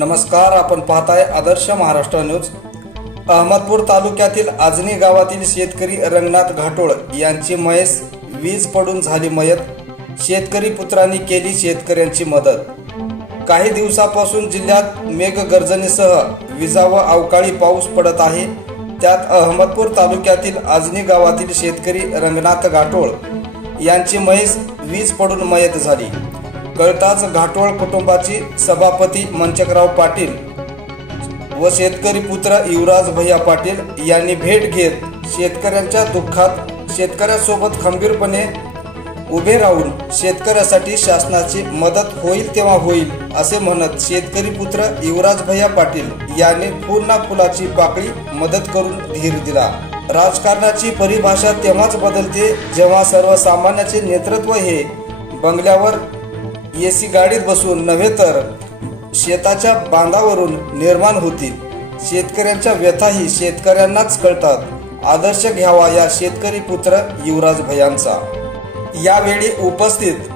नमस्कार, आपण पाहताय आदर्श महाराष्ट्र न्यूज। अहमदपूर तालुक्यातील आजनी गावातील शेतकरी रंगनाथ घाटोळ यांची म्हैस वीज पडून झाली मयत। शेतकरी पुत्रांनी केली शेतकऱ्यांची मदत। काही दिवसापासून जिल्ह्यात मेघगर्जनेसह विजा व अवकाळी पाऊस पडत आहे। त्यात अहमदपूर तालुक्यातील आजनी गावातील शेतकरी रंगनाथ घाटोळ यांची म्हैस वीज पडून मयत झाली। कळताच घाटोळ कुटुंबाची सभापती मंचकराव पाटील व शेतकरी पुत्र युवराज भैया पाटील यांनी भेट घेत शेतकऱ्यांच्या दुःखात शेतकऱ्यांसोबत खंबीरपणे उभे राहून शेतकऱ्यासाठी शासनाची मदत होईल तेव्हा होईल असे म्हणत शेतकरी पुत्र युवराज भैया पाटील यांनी पूर्ण फुलाची पाकळी मदत करून धीर दिला। राजकारणाची परिभाषा तेव्हाच बदलते जेव्हा सर्वसामान्याचे नेतृत्व हे बंगल्यावर एसी गाडीत बसून नव्हे तर शेताच्या बांधावरून निर्माण होतील। शेतकऱ्यांच्या व्यथाही शेतकऱ्यांनाच कळतात। आदर्श घ्यावा या शेतकरी पुत्र युवराज भैयांचा। यावेळी उपस्थित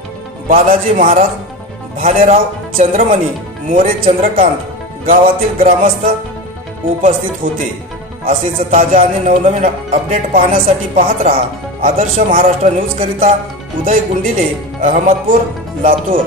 बालाजी महाराज, भालेराव चंद्रमणी, मोरे चंद्रकांत गावातील ग्रामस्थ उपस्थित होते। असेच ताजा आणि नवनवीन अपडेट पाहण्यासाठी पाहत रहा आदर्श महाराष्ट्र न्यूज करिता उदय गुंडिले, अहमदपूर, लातूर।